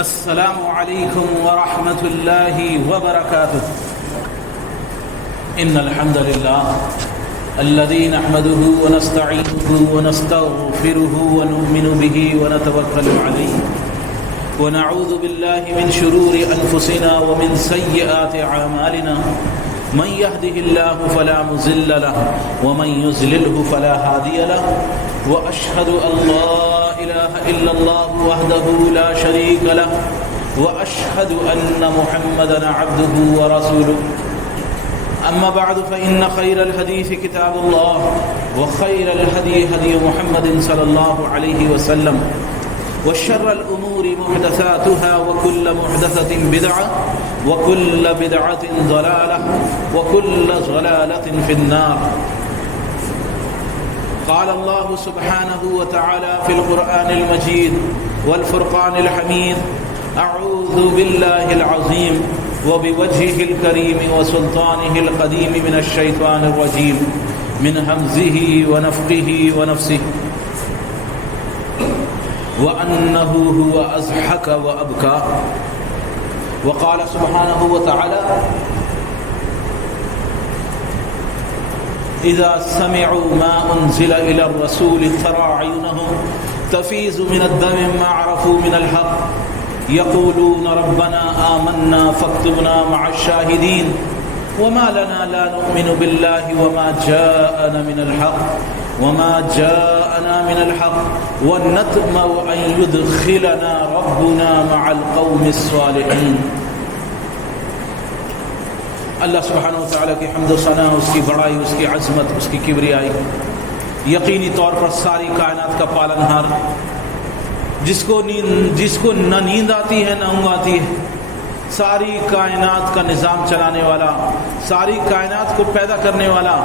السلام عليكم ورحمة الله وبركاته. إن الحمد لله الذي نحمده ونستعينه ونستغفره ونؤمن به ونتوكل عليه ونعوذ بالله من شرور أنفسنا ومن سيئات أعمالنا. من يهده الله فلا مضل له ومن يضلله فلا هادي له وأشهد أن لا إله إلا الله وحده لا شريك له وأشهد أن محمدا عبده ورسوله. أما بعد فإن خير الحديث كتاب الله وخير الهدي هدي محمد صلى الله عليه وسلم وشر الأمور محدثاتها وكل محدثة بدعة وكل بدعة ضلالة وكل ضلالة في النار. قال الله سبحانه وتعالى في القرآن المجيد والفرقان الحميد: أعوذ بالله العظيم وبوجهه الكريم وسلطانه القديم من الشيطان الرجيم من همزه ونفخه ونفسه وأنه هو أضحك وأبكى. وقال سبحانه وتعالى: إذا سمعوا ما أنزل إلى الرسول ترى أعينهم تفيض من الدم مما عرفوا من الحق يقولون ربنا آمنا فاكتبنا مع الشاهدين وما لنا لا نؤمن بالله وما جاءنا من الحق ونطمع أن يدخلنا ربنا مع القوم الصالحين. اللہ سبحانہ وتعالیٰ کی حمد و ثنا، اس کی بڑائی، اس کی عظمت، اس کی کبریائی، یقینی طور پر ساری کائنات کا پالنہار، جس کو نہ نیند آتی ہے نہ اونگ آتی ہے، ساری کائنات کا نظام چلانے والا، ساری کائنات کو پیدا کرنے والا،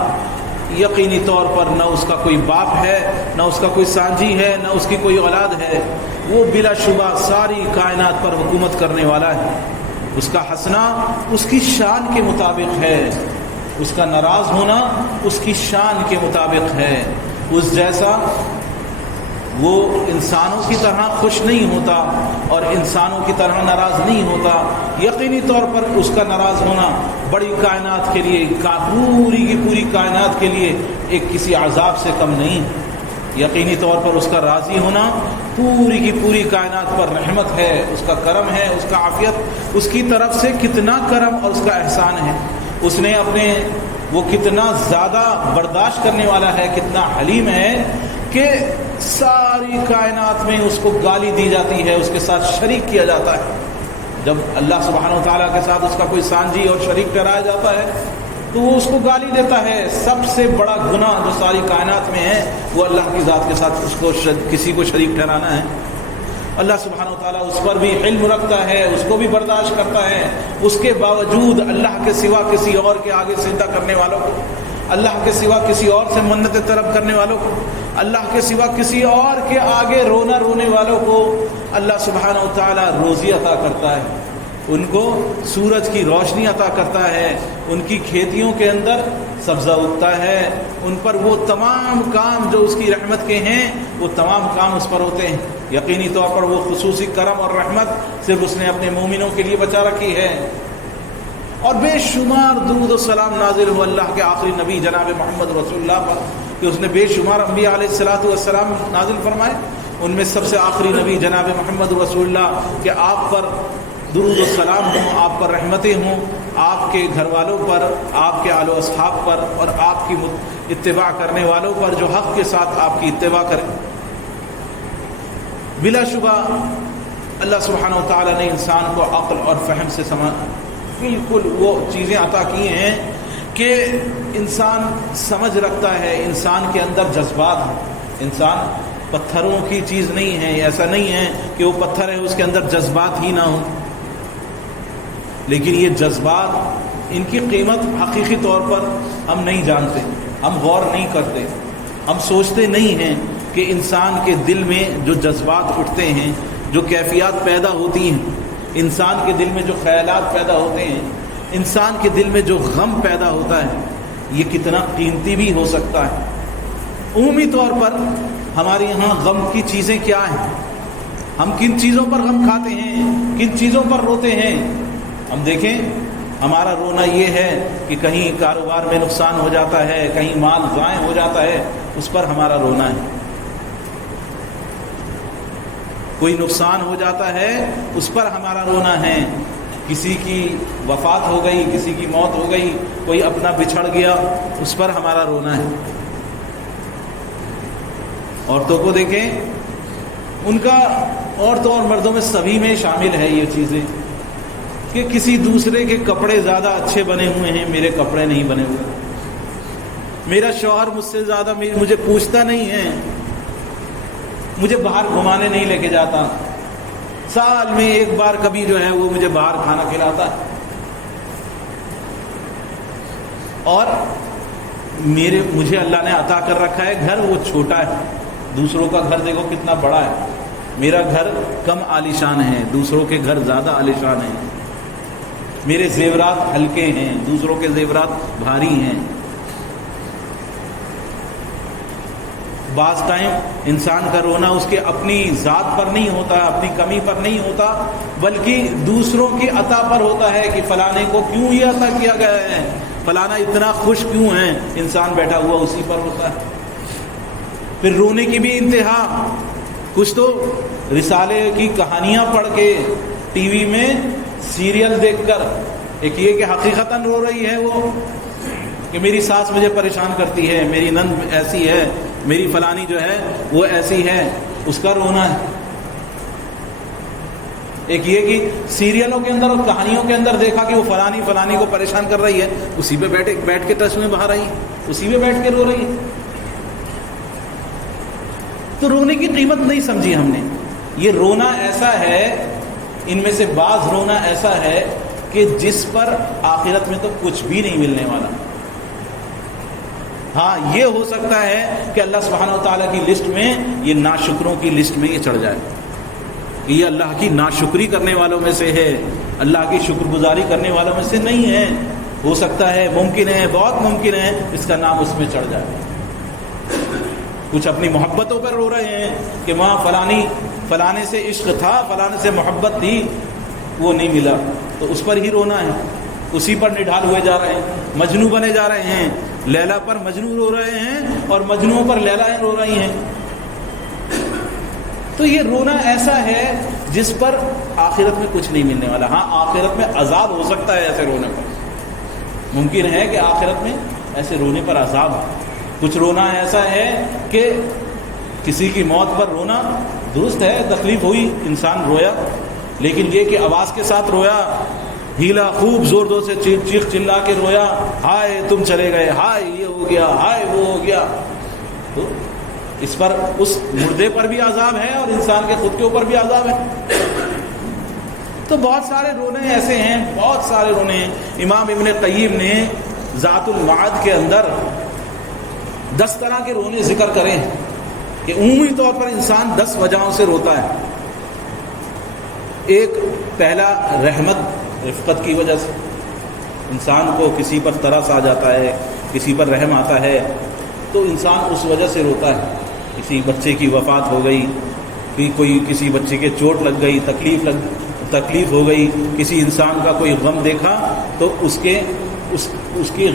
یقینی طور پر نہ اس کا کوئی باپ ہے، نہ اس کا کوئی سانجی ہے، نہ اس کی کوئی اولاد ہے. وہ بلا شبہ ساری کائنات پر حکومت کرنے والا ہے. اس کا ہنسنا اس کی شان کے مطابق ہے، اس کا ناراض ہونا اس کی شان کے مطابق ہے. اس جیسا وہ انسانوں کی طرح خوش نہیں ہوتا اور انسانوں کی طرح ناراض نہیں ہوتا. یقینی طور پر اس کا ناراض ہونا بڑی کائنات کے لیے، پوری کی پوری کائنات کے لیے ایک کسی عذاب سے کم نہیں. یقینی طور پر اس کا راضی ہونا پوری کی پوری کائنات پر رحمت ہے، اس کا کرم ہے، اس کا عافیت، اس کی طرف سے کتنا کرم اور اس کا احسان ہے. اس نے وہ کتنا زیادہ برداشت کرنے والا ہے، کتنا حلیم ہے کہ ساری کائنات میں اس کو گالی دی جاتی ہے، اس کے ساتھ شریک کیا جاتا ہے. جب اللہ سبحانہ وتعالیٰ کے ساتھ اس کا کوئی سانجی اور شریک ٹھہرایا جاتا ہے تو وہ اس کو گالی دیتا ہے. سب سے بڑا گناہ جو ساری کائنات میں ہے وہ اللہ کی ذات کے ساتھ کسی کو شریک ٹھہرانا ہے. اللہ سبحانہ وتعالیٰ اس پر بھی علم رکھتا ہے، اس کو بھی برداشت کرتا ہے. اس کے باوجود اللہ کے سوا کسی اور کے آگے سجدہ کرنے والوں کو، اللہ کے سوا کسی اور سے منت طلب کرنے والوں کو، اللہ کے سوا کسی اور کے آگے رونے والوں کو اللہ سبحانہ وتعالیٰ روزی عطا کرتا ہے، ان کو سورج کی روشنی عطا کرتا ہے، ان کی کھیتیوں کے اندر سبزہ اگتا ہے، ان پر وہ تمام کام جو اس کی رحمت کے ہیں وہ تمام کام اس پر ہوتے ہیں. یقینی طور پر وہ خصوصی کرم اور رحمت صرف اس نے اپنے مومنوں کے لیے بچا رکھی ہے. اور بے شمار درود و سلام نازل ہو اللہ کے آخری نبی جناب محمد رسول اللہ پر کہ اس نے بے شمار انبیاء علیہ السلام نازل فرمائے. ان میں سب سے آخری نبی جناب محمد رسول اللہ کہ آپ پر درود و سلام ہوں، آپ پر رحمتیں ہوں، آپ کے گھر والوں پر، آپ کے آل و اصحاب پر اور آپ کی اتباع کرنے والوں پر جو حق کے ساتھ آپ کی اتباع کریں. بلا شبہ اللہ سبحانہ وتعالیٰ نے انسان کو عقل اور فہم سے بالکل وہ چیزیں عطا کی ہیں کہ انسان سمجھ رکھتا ہے. انسان کے اندر جذبات ہیں. انسان پتھروں کی چیز نہیں ہے، ایسا نہیں ہے کہ وہ پتھر ہے اس کے اندر جذبات ہی نہ ہوں. لیکن یہ جذبات، ان کی قیمت حقیقی طور پر ہم نہیں جانتے، ہم غور نہیں کرتے، ہم سوچتے نہیں ہیں کہ انسان کے دل میں جو جذبات اٹھتے ہیں، جو کیفیات پیدا ہوتی ہیں، انسان کے دل میں جو خیالات پیدا ہوتے ہیں، انسان کے دل میں جو غم پیدا ہوتا ہے، یہ کتنا قیمتی بھی ہو سکتا ہے. عمومی طور پر ہمارے یہاں غم کی چیزیں کیا ہیں؟ ہم کن چیزوں پر غم کھاتے ہیں، کن چیزوں پر روتے ہیں. ہم دیکھیں ہمارا رونا یہ ہے کہ کہیں کاروبار میں نقصان ہو جاتا ہے، کہیں مال ضائع ہو جاتا ہے، اس پر ہمارا رونا ہے. کوئی نقصان ہو جاتا ہے اس پر ہمارا رونا ہے. کسی کی وفات ہو گئی، کسی کی موت ہو گئی، کوئی اپنا بچھڑ گیا، اس پر ہمارا رونا ہے. عورتوں کو دیکھیں، ان کا عورتوں اور مردوں میں سبھی میں شامل ہے یہ چیزیں کہ کسی دوسرے کے کپڑے زیادہ اچھے بنے ہوئے ہیں، میرے کپڑے نہیں بنے ہوئے. میرا شوہر مجھ سے زیادہ مجھے پوچھتا نہیں ہے، مجھے باہر گھمانے نہیں لے کے جاتا، سال میں ایک بار کبھی جو ہے وہ مجھے باہر کھانا کھلاتا ہے. اور مجھے اللہ نے عطا کر رکھا ہے گھر وہ چھوٹا ہے، دوسروں کا گھر دیکھو کتنا بڑا ہے. میرا گھر کم عالیشان ہے، دوسروں کے گھر زیادہ عالیشان ہیں. میرے زیورات ہلکے ہیں، دوسروں کے زیورات بھاری ہیں. بعض ٹائم انسان کا رونا اس کے اپنی ذات پر نہیں ہوتا، اپنی کمی پر نہیں ہوتا، بلکہ دوسروں کی عطا پر ہوتا ہے کہ فلانے کو کیوں یہ عطا کیا گیا ہے، فلانا اتنا خوش کیوں ہے. انسان بیٹھا ہوا اسی پر ہوتا ہے. پھر رونے کی بھی انتہا. کچھ تو رسالے کی کہانیاں پڑھ کے، ٹی وی میں سیریل دیکھ کر، ایک یہ کہ حقیقتاً رو رہی ہے وہ کہ میری ساس مجھے پریشان کرتی ہے، میری نند ایسی ہے، میری فلانی جو ہے وہ ایسی ہے، اس کا رونا ہے. ایک یہ کہ سیریلوں کے اندر اور کہانیوں کے اندر دیکھا کہ وہ فلانی کو پریشان کر رہی ہے، اسی پہ بیٹھ کے ٹچ میں بہا رہی ہے، اسی پہ بیٹھ کے رو رہی ہے. تو رونے کی قیمت نہیں سمجھی ہم نے. یہ رونا ایسا ہے، ان میں سے بعض رونا ایسا ہے کہ جس پر آخرت میں تو کچھ بھی نہیں ملنے والا. ہاں یہ ہو سکتا ہے کہ اللہ سبحانہ و تعالیٰ کی لسٹ میں یہ ناشکروں کی لسٹ میں یہ چڑھ جائے، یہ اللہ کی ناشکری کرنے والوں میں سے ہے، اللہ کی شکر گزاری کرنے والوں میں سے نہیں ہے. ہو سکتا ہے، ممکن ہے، بہت ممکن ہے اس کا نام اس میں چڑھ جائے. کچھ اپنی محبتوں پر رو رہے ہیں کہ وہاں فلانے سے عشق تھا، فلانے سے محبت تھی، وہ نہیں ملا، تو اس پر ہی رونا ہے. اسی پر نڈھال ہوئے جا رہے ہیں، مجنو بنے جا رہے ہیں. لیلا پر مجنو رو رہے ہیں اور مجنوؤں پر لیلائیں رو رہی ہیں. تو یہ رونا ایسا ہے جس پر آخرت میں کچھ نہیں ملنے والا. ہاں آخرت میں عذاب ہو سکتا ہے ایسے رونے پر، ممکن ہے کہ آخرت میں ایسے رونے پر عذاب ہو. کچھ رونا ایسا ہے کہ کسی کی موت پر رونا درست ہے، تکلیف ہوئی، انسان رویا، لیکن یہ کہ آواز کے ساتھ رویا، ہیلا خوب زور سے چیخ چلا کے رویا، ہائے تم چلے گئے، ہائے یہ ہو گیا، ہائے وہ ہو گیا، تو اس پر اس مردے پر بھی عذاب ہے اور انسان کے خود کے اوپر بھی عذاب ہے. تو بہت سارے رونے ایسے ہیں، بہت سارے رونے ہیں. امام ابن قیم نے ذات المعاد کے اندر 10 طرح کے رونے ذکر کریں کہ عمومی طور پر انسان 10 وجہوں سے روتا ہے. ایک پہلا رفقت کی وجہ سے، انسان کو کسی پر ترس آ جاتا ہے، کسی پر رحم آتا ہے تو انسان اس وجہ سے روتا ہے. کسی بچے کی وفات ہو گئی، کسی بچے کے چوٹ لگ گئی، تکلیف ہو گئی، کسی انسان کا کوئی غم دیکھا تو اس کے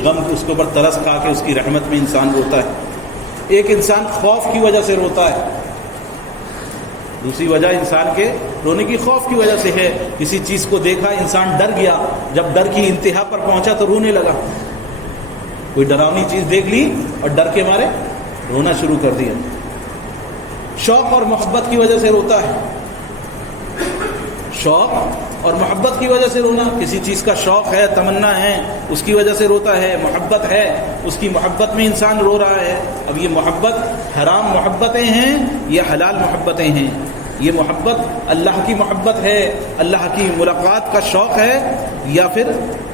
غم اس کے اوپر ترس کھا کے اس کی رحمت میں انسان روتا ہے. ایک انسان خوف کی وجہ سے روتا ہے. دوسری وجہ انسان کے رونے کی خوف کی وجہ سے ہے. کسی چیز کو دیکھا، انسان ڈر گیا، جب ڈر کی انتہا پر پہنچا تو رونے لگا. کوئی ڈراؤنی چیز دیکھ لی اور ڈر کے مارے رونا شروع کر دیا. شوق اور محبت کی وجہ سے روتا ہے. شوق اور محبت کی وجہ سے رونا، کسی چیز کا شوق ہے، تمنا ہے، اس کی وجہ سے روتا ہے. محبت ہے، اس کی محبت میں انسان رو رہا ہے. اب یہ محبت حرام محبتیں ہیں یا حلال محبتیں ہیں؟ یہ محبت اللہ کی محبت ہے، اللہ کی ملاقات کا شوق ہے، یا پھر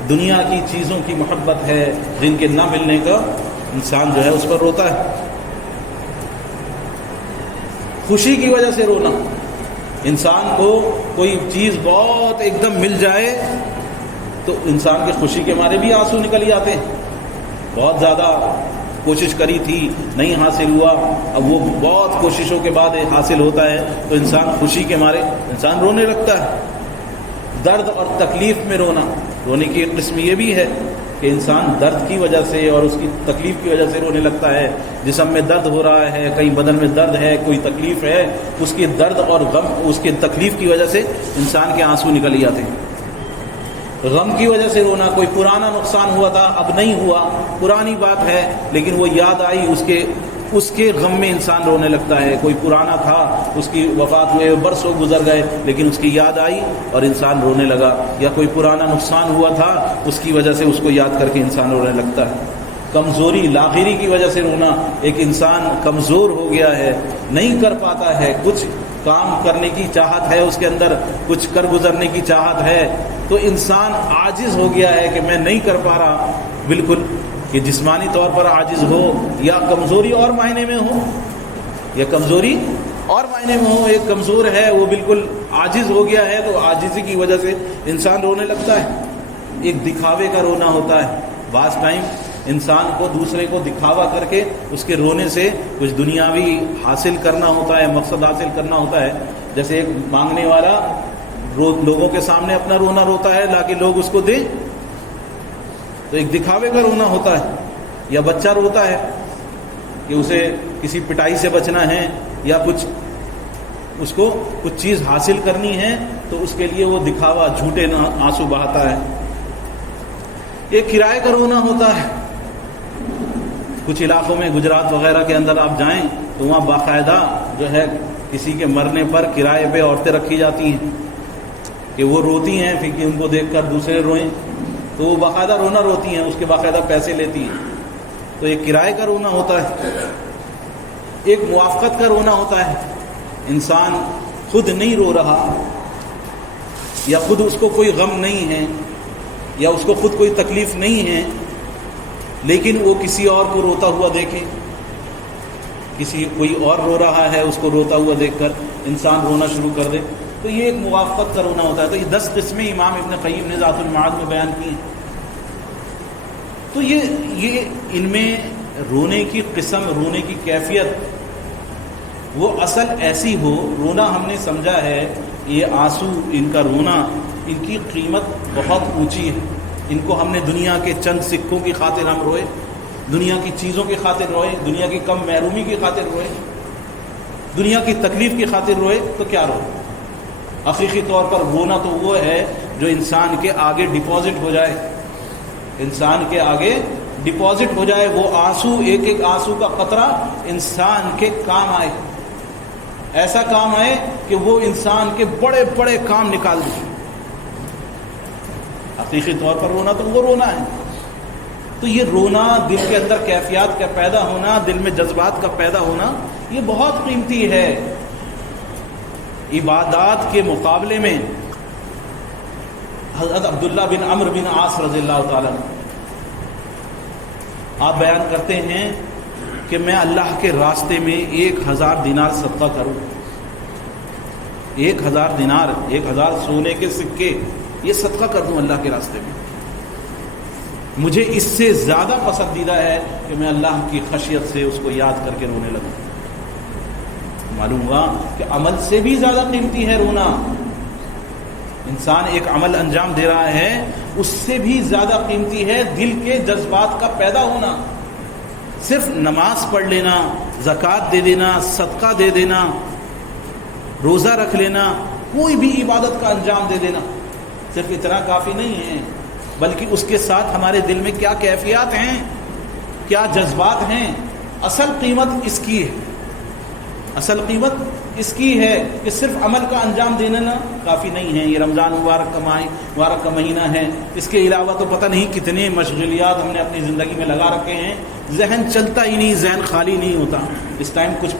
دنیا کی چیزوں کی محبت ہے جن کے نہ ملنے کا انسان جو ہے اس پر روتا ہے. خوشی کی وجہ سے رونا، انسان کو کوئی چیز بہت ایک دم مل جائے تو انسان کی خوشی کے مارے بھی آنسو نکل جاتے ہیں. بہت زیادہ کوشش کری تھی نہیں حاصل ہوا، اب وہ بہت کوششوں کے بعد حاصل ہوتا ہے تو انسان خوشی کے مارے انسان رونے لگتا ہے۔ درد اور تکلیف میں رونے کی ایک قسم یہ بھی ہے کہ انسان درد کی وجہ سے اور اس کی تکلیف کی وجہ سے رونے لگتا ہے۔ جسم میں درد ہو رہا ہے، کہیں بدن میں درد ہے، کوئی تکلیف ہے، اس کے درد اور غم، اس کے تکلیف کی وجہ سے انسان کے آنسو نکل جاتے ہیں۔ غم کی وجہ سے رونا، کوئی پرانا نقصان ہوا تھا اب نہیں ہوا، پرانی بات ہے لیکن وہ یاد آئی، اس کے غم میں انسان رونے لگتا ہے۔ کوئی پرانا تھا، اس کی وفات ہوئے برسوں گزر گئے لیکن اس کی یاد آئی اور انسان رونے لگا، یا کوئی پرانا نقصان ہوا تھا اس کی وجہ سے اس کو یاد کر کے انسان رونے لگتا ہے۔ کمزوری لاغری کی وجہ سے رونا، ایک انسان کمزور ہو گیا ہے، نہیں کر پاتا ہے، کچھ کام کرنے کی چاہت ہے اس کے اندر، کچھ کر گزرنے کی چاہت ہے تو انسان عاجز ہو گیا ہے کہ میں نہیں کر پا رہا، بالکل کہ جسمانی طور پر عاجز ہو یا کمزوری اور معنی میں ہو، یا کمزوری اور معنی میں ہو، ایک کمزور ہے وہ بالکل عاجز ہو گیا ہے تو عاجزی کی وجہ سے انسان رونے لگتا ہے۔ ایک دکھاوے کا رونا ہوتا ہے، بعض ٹائم انسان کو دوسرے کو دکھاوا کر کے اس کے رونے سے کچھ دنیاوی حاصل کرنا ہوتا ہے، مقصد حاصل کرنا ہوتا ہے۔ جیسے ایک مانگنے والا لوگوں کے سامنے اپنا رونا روتا ہے تاکہ لوگ اس کو دیں، تو ایک دکھاوے کا رونا ہوتا ہے۔ یا بچہ روتا ہے کہ اسے کسی پٹائی سے بچنا ہے یا اس کو کچھ چیز حاصل کرنی ہے تو اس کے لیے وہ دکھاوا جھوٹے آنسو بہاتا ہے۔ ایک کرائے کا رونا ہوتا ہے۔ کچھ علاقوں میں گجرات وغیرہ کے اندر آپ جائیں تو وہاں باقاعدہ جو ہے کسی کے مرنے پر کرائے پہ عورتیں رکھی جاتی ہیں کہ وہ روتی ہیں پھر کہ ان کو دیکھ کر دوسرے روئیں، تو وہ باقاعدہ رونا روتی ہیں، اس کے باقاعدہ پیسے لیتی ہیں، تو ایک کرائے کا رونا ہوتا ہے۔ ایک موافقت کا رونا ہوتا ہے، انسان خود نہیں رو رہا یا خود اس کو کوئی غم نہیں ہے یا اس کو خود کوئی تکلیف نہیں ہے لیکن وہ کسی اور کو روتا ہوا دیکھے، کوئی اور رو رہا ہے اس کو روتا ہوا دیکھ کر انسان رونا شروع کر دے، تو یہ ایک موافقت کا رونا ہوتا ہے۔ تو یہ 10 قسمیں امام ابن قیم نے ذات المعاد میں بیان کی ہیں۔ تو یہ ان میں رونے کی قسم، رونے کی کیفیت وہ اصل ایسی ہو، رونا ہم نے سمجھا ہے یہ آنسو، ان کا رونا، ان کی قیمت بہت اونچی ہے۔ ان کو ہم نے دنیا کے چند سکوں کی خاطر ہم روئے، دنیا کی چیزوں کی خاطر روئے، دنیا کی کم محرومی کی خاطر روئے، دنیا کی تکلیف کی خاطر روئے، تو کیا روئے؟ حقیقی طور پر رونا تو وہ ہے جو انسان کے آگے ڈپازٹ ہو جائے، انسان کے آگے ڈپازٹ ہو جائے، وہ آنسو، ایک ایک آنسو کا قطرہ انسان کے کام آئے، ایسا کام آئے کہ وہ انسان کے بڑے بڑے کام نکال دے۔ حقیقی طور پر رونا تو وہ رونا ہے۔ تو یہ رونا، دل کے اندر کیفیات کا پیدا ہونا، دل میں جذبات کا پیدا ہونا، یہ بہت قیمتی ہے۔ عبادات کے مقابلے میں حضرت عبداللہ بن عمرو بن عاص رضی اللہ تعالیٰ عنہ آپ بیان کرتے ہیں کہ میں اللہ کے راستے میں 1000 دینار صدقہ کروں، 1000 دینار، 1000 سونے کے سکے، یہ صدقہ کر دوں اللہ کے راستے میں، مجھے اس سے زیادہ پسندیدہ ہے کہ میں اللہ کی خشیت سے اس کو یاد کر کے رونے لگوں۔ معلوم ہوا کہ عمل سے بھی زیادہ قیمتی ہے رونا۔ انسان ایک عمل انجام دے رہا ہے، اس سے بھی زیادہ قیمتی ہے دل کے جذبات کا پیدا ہونا۔ صرف نماز پڑھ لینا، زکوٰۃ دے دینا، صدقہ دے دینا، روزہ رکھ لینا، کوئی بھی عبادت کا انجام دے دینا، صرف اتنا کافی نہیں ہے، بلکہ اس کے ساتھ ہمارے دل میں کیا کیفیات ہیں، کیا جذبات ہیں۔ اصل قیمت اس کی ہے، اصل قیمت اس کی ہے کہ صرف عمل کا انجام دینا کافی نہیں ہے۔ یہ رمضان مبارک کا مہینہ ہے، اس کے علاوہ تو پتہ نہیں کتنے مشغولیات ہم نے اپنی زندگی میں لگا رکھے ہیں، ذہن چلتا ہی نہیں، ذہن خالی نہیں ہوتا۔ اس ٹائم کچھ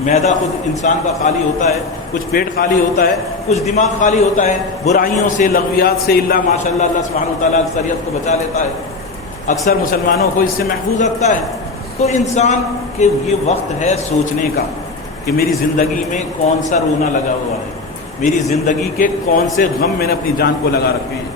معدہ خود انسان کا خالی ہوتا ہے، کچھ پیٹ خالی ہوتا ہے، کچھ دماغ خالی ہوتا ہے، برائیوں سے، لغویات سے اللہ ماشاءاللہ اللہ سبحانہ وتعالیٰ اکثریت کو بچا لیتا ہے، اکثر مسلمانوں کو اس سے محفوظ رکھتا ہے۔ تو انسان کے یہ وقت ہے سوچنے کا کہ میری زندگی میں کون سا رونا لگا ہوا ہے، میری زندگی کے کون سے غم میں نے اپنی جان کو لگا رکھے ہیں،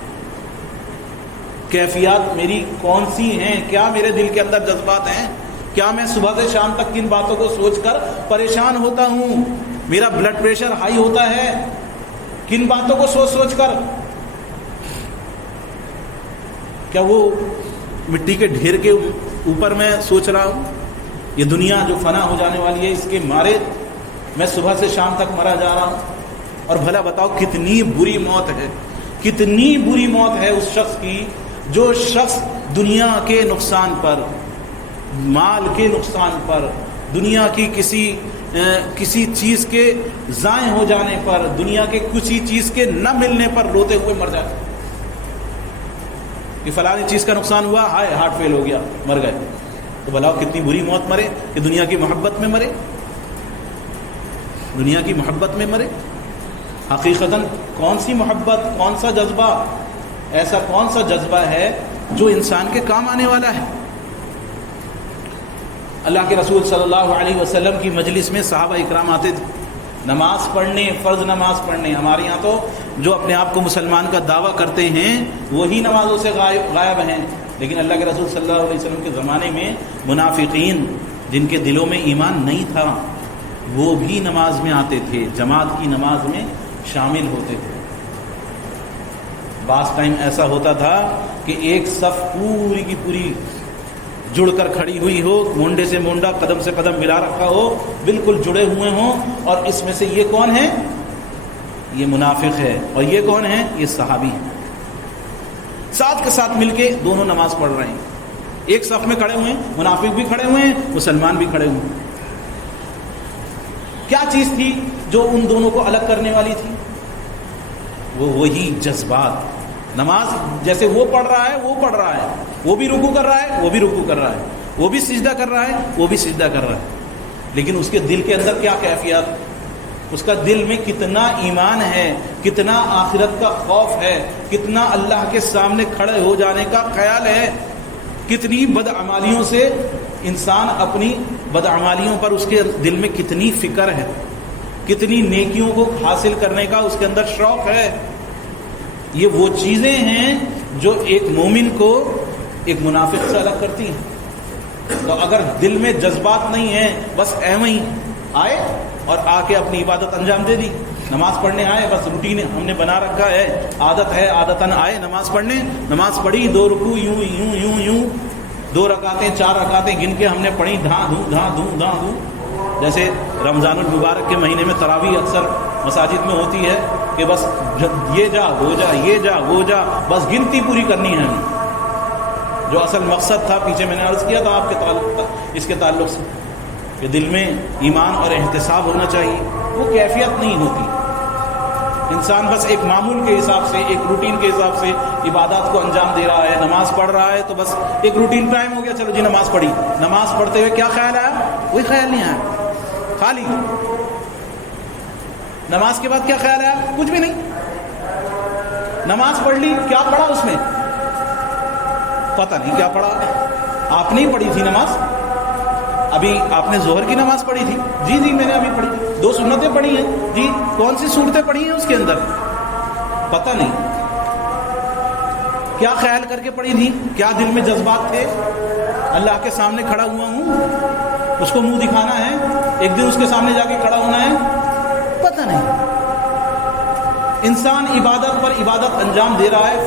کیفیات میری کون سی ہیں، کیا میرے دل کے اندر جذبات ہیں کیا میں صبح سے شام تک کن باتوں کو سوچ کر پریشان ہوتا ہوں؟ میرا بلڈ پریشر ہائی ہوتا ہے کن باتوں کو سوچ سوچ کر؟ کیا وہ مٹی کے ڈھیر کے اوپر میں سوچ رہا ہوں؟ یہ دنیا جو فنا ہو جانے والی ہے، اس کے مارے میں صبح سے شام تک مرا جا رہا ہوں۔ اور بھلا بتاؤ کتنی بری موت ہے، کتنی بری موت ہے اس شخص کی جو شخص دنیا کے نقصان پر، مال کے نقصان پر، دنیا کی کسی چیز کے ضائع ہو جانے پر، دنیا کے کسی چیز کے نہ ملنے پر روتے ہوئے مر جائے کہ فلانی چیز کا نقصان ہوا، ہائے ہارٹ فیل ہو گیا، مر گئے۔ تو بلاؤ کتنی بری موت مرے کہ دنیا کی محبت میں مرے، دنیا کی محبت میں مرے۔ حقیقتاً کون سی محبت، کون سا جذبہ، ایسا کون سا جذبہ ہے جو انسان کے کام آنے والا ہے؟ اللہ کے رسول صلی اللہ علیہ وسلم کی مجلس میں صحابہ اکرام آتے تھے نماز پڑھنے، فرض نماز پڑھنے۔ ہمارے یہاں تو جو اپنے آپ کو مسلمان کا دعویٰ کرتے ہیں وہی نمازوں سے غائب ہیں، لیکن اللہ کے رسول صلی اللہ علیہ وسلم کے زمانے میں منافقین جن کے دلوں میں ایمان نہیں تھا وہ بھی نماز میں آتے تھے، جماعت کی نماز میں شامل ہوتے تھے۔ بعض ٹائم ایسا ہوتا تھا کہ ایک صف پوری کی پوری جڑ کر کھڑی ہوئی ہو، مونڈے سے مونڈا، قدم سے قدم ملا رکھا ہو، بالکل جڑے ہوئے ہوں، اور اس میں سے یہ کون ہے؟ یہ منافق ہے، اور یہ کون ہے؟ یہ صحابی ہے۔ ساتھ کے ساتھ مل کے دونوں نماز پڑھ رہے ہیں، ایک صف میں کھڑے ہوئے ہیں، منافق بھی کھڑے ہوئے ہیں، مسلمان بھی کھڑے ہوئے ہیں۔ کیا چیز تھی جو ان دونوں کو الگ کرنے والی تھی؟ وہی جذبات۔ نماز جیسے وہ پڑھ رہا ہے، وہ پڑھ رہا ہے، وہ بھی رکوع کر رہا ہے، وہ بھی رکوع کر رہا ہے، وہ بھی سجدہ کر رہا ہے، وہ بھی سجدہ کر رہا ہے، لیکن اس کے دل کے اندر کیا کیفیت؟ اس کا دل میں کتنا ایمان ہے، کتنا آخرت کا خوف ہے، کتنا اللہ کے سامنے کھڑے ہو جانے کا خیال ہے، کتنی بدعمالیوں سے انسان اپنی بدعمالیوں پر اس کے دل میں کتنی فکر ہے، کتنی نیکیوں کو حاصل کرنے کا اس کے اندر شوق ہے۔ یہ وہ چیزیں ہیں جو ایک مومن کو ایک منافق سے الگ کرتی ہیں۔ تو اگر دل میں جذبات نہیں ہیں، بس ایویں ہی آئے اور آ کے اپنی عبادت انجام دے دی، نماز پڑھنے آئے، بس روٹین ہم نے بنا رکھا ہے، عادت ہے، عادتاً آئے نماز پڑھنے، نماز پڑھی، 2 رکوع یوں یوں یوں یوں، 2 رکعتیں 4 رکعتیں گن کے ہم نے پڑھی، دھاں دھوں دھاں دھوں دھاں دھوں۔ جیسے رمضان المبارک کے مہینے میں تراویح اکثر مساجد میں ہوتی ہے کہ بس یہ جا وہ جا، یہ جا وہ جا، بس گنتی پوری کرنی ہے ہمیں۔ جو اصل مقصد تھا، پیچھے میں نے عرض کیا تھا آپ کے اس کے تعلق سے کہ دل میں ایمان اور احتساب ہونا چاہیے، وہ کیفیت نہیں ہوتی۔ انسان بس ایک معمول کے حساب سے، ایک روٹین کے حساب سے عبادات کو انجام دے رہا ہے، نماز پڑھ رہا ہے، تو بس ایک روٹین ٹائم ہو گیا، چلو جی نماز پڑھی، نماز پڑھتے ہوئے کیا خیال آیا؟ کوئی خیال نہیں آیا، خالی۔ نماز کے بعد کیا خیال آیا؟ کچھ بھی نہیں۔ نماز پڑھ لی، کیا پڑھا اس میں؟ پتہ نہیں کیا پڑھا۔ آپ نے پڑھی تھی نماز، ابھی آپ نے ظہر کی نماز پڑھی تھی، جی میں نے ابھی پڑھی، 2 سنتیں پڑھی ہیں، جی کون سی صورتیں پڑھی ہیں اس کے اندر؟ پتہ نہیں کیا خیال کر کے پڑھی تھی، کیا دل میں جذبات تھے؟ اللہ کے سامنے کھڑا ہوا ہوں، اس کو منہ دکھانا ہے، ایک دن اس کے سامنے جا کے کھڑا ہونا ہے، پتہ نہیں۔ انسان عبادت پر عبادت انجام دے رہا ہے،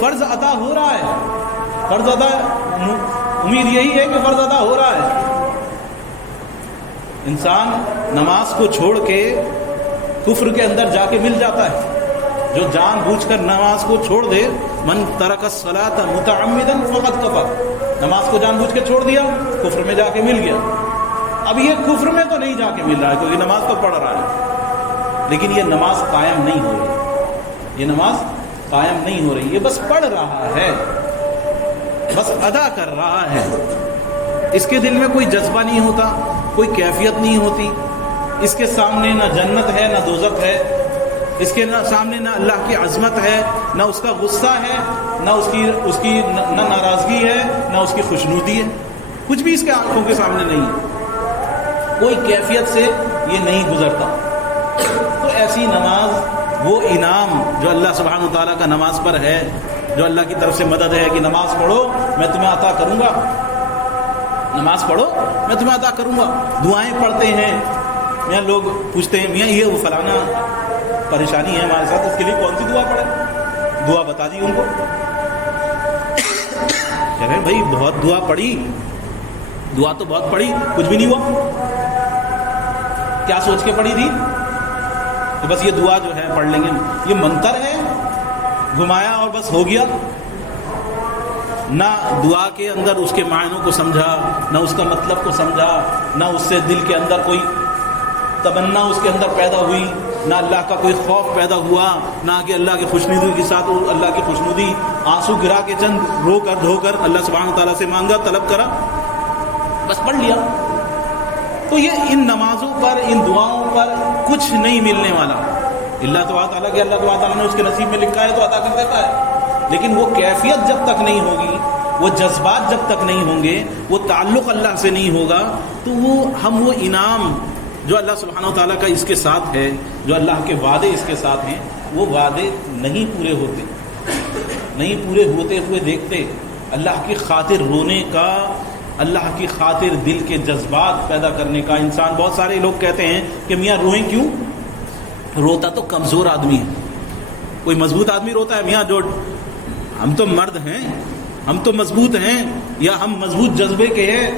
فرض ادا ہو رہا ہے، فرض ادا، امید یہی ہے کہ فرض ادا ہو رہا ہے۔ انسان نماز کو چھوڑ کے کفر کے اندر جا کے مل جاتا ہے۔ جو جان بوجھ کر نماز کو چھوڑ دے، من ترک الصلاۃ متعمدا فقد کفر، نماز کو جان بوجھ کے چھوڑ دیا، کفر میں جا کے مل گیا۔ اب یہ کفر میں تو نہیں جا کے مل رہا ہے کیونکہ نماز تو پڑھ رہا ہے، لیکن یہ نماز قائم نہیں ہو رہی، یہ نماز قائم نہیں ہو رہی، یہ بس پڑھ رہا ہے، بس ادا کر رہا ہے۔ اس کے دل میں کوئی جذبہ نہیں ہوتا، کوئی کیفیت نہیں ہوتی، اس کے سامنے نہ جنت ہے نہ دوزخ ہے، اس کے سامنے نہ اللہ کی عظمت ہے، نہ اس کا غصہ ہے، نہ اس کی نہ ناراضگی ہے، نہ اس کی خوشنودی ہے، کچھ بھی اس کے آنکھوں کے سامنے نہیں ہے، کوئی کیفیت سے یہ نہیں گزرتا۔ تو ایسی نماز وہ انعام جو اللہ سبحانہ وتعالیٰ کا نماز پر ہے، جو اللہ کی طرف سے مدد ہے کہ نماز پڑھو میں تمہیں عطا کروں گا، نماز پڑھو میں تمہیں عطا کروں گا. دعائیں پڑھتے ہیں میاں, لوگ پوچھتے ہیں میاں یہ وہ فلانا پریشانی ہے ہمارے ساتھ, اس کے لیے کون سی دعا پڑھے؟ دعا بتا دی ان کو. کہہ رہے ہیں بھائی بہت دعا پڑھی, دعا تو بہت پڑھی, کچھ بھی نہیں ہوا. کیا سوچ کے پڑھی تھی کہ بس یہ دعا جو ہے پڑھ لیں گے, یہ منتر ہے, گھمایا اور بس ہو گیا. نہ دعا کے اندر اس کے معنوں کو سمجھا, نہ اس کا مطلب کو سمجھا, نہ اس سے دل کے اندر کوئی تمنا اس کے اندر پیدا ہوئی, نہ اللہ کا کوئی خوف پیدا ہوا, نہ کہ اللہ کی خوشنودی کے ساتھ اللہ کی خوشنودی آنسو گرا کے چند رو کر دھو کر اللہ سبحانہ تعالیٰ سے مانگا, طلب کرا, بس پڑھ لیا. تو یہ ان نمازوں پر, ان دعاؤں پر کچھ نہیں ملنے والا. اللہ تعالیٰ کہ اللہ تعالیٰ نے اس کے نصیب میں لکھا ہے تو عطا کر دیتا ہے, لیکن وہ کیفیت جب تک نہیں ہوگی, وہ جذبات جب تک نہیں ہوں گے, وہ تعلق اللہ سے نہیں ہوگا, تو وہ انعام جو اللہ سبحانہ و تعالیٰ کا اس کے ساتھ ہے, جو اللہ کے وعدے اس کے ساتھ ہیں, وہ وعدے نہیں پورے ہوتے, نہیں پورے ہوتے ہوئے دیکھتے. اللہ کی خاطر رونے کا, اللہ کی خاطر دل کے جذبات پیدا کرنے کا انسان. بہت سارے لوگ کہتے ہیں کہ میاں روئیں کیوں؟ روتا تو کمزور آدمی ہے. کوئی مضبوط آدمی روتا ہے؟ میاں جو ہم تو مرد ہیں, ہم تو مضبوط ہیں, یا ہم مضبوط جذبے کے ہیں,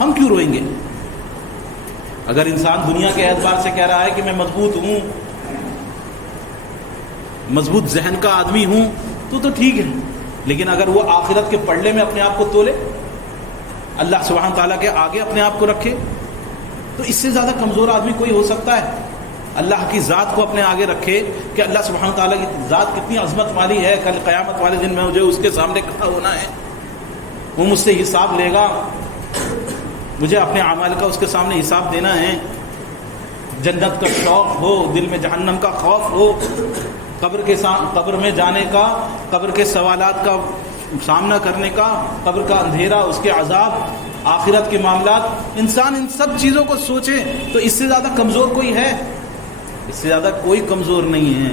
ہم کیوں روئیں گے؟ اگر انسان دنیا کے اعتبار سے کہہ رہا ہے کہ میں مضبوط ہوں, مضبوط ذہن کا آدمی ہوں, تو ٹھیک ہے. لیکن اگر وہ آخرت کے پلڑے میں اپنے آپ کو تولے, اللہ سبحانہ تعالیٰ کے آگے اپنے آپ کو رکھے, تو اس سے زیادہ کمزور آدمی کوئی ہو سکتا ہے؟ اللہ کی ذات کو اپنے آگے رکھے کہ اللہ سبحانہ تعالیٰ کی ذات کتنی عظمت والی ہے, کل قیامت والے دن میں مجھے اس کے سامنے کھڑا ہونا ہے, وہ مجھ سے حساب لے گا, مجھے اپنے اعمال کا اس کے سامنے حساب دینا ہے. جنت کا شوق ہو, دل میں جہنم کا خوف ہو, قبر میں جانے کا, قبر کے سوالات کا سامنا کرنے کا, قبر کا اندھیرا, اس کے عذاب, آخرت کے معاملات, انسان ان سب چیزوں کو سوچے تو اس سے زیادہ کمزور کوئی ہے؟ اس سے زیادہ کوئی کمزور نہیں ہے.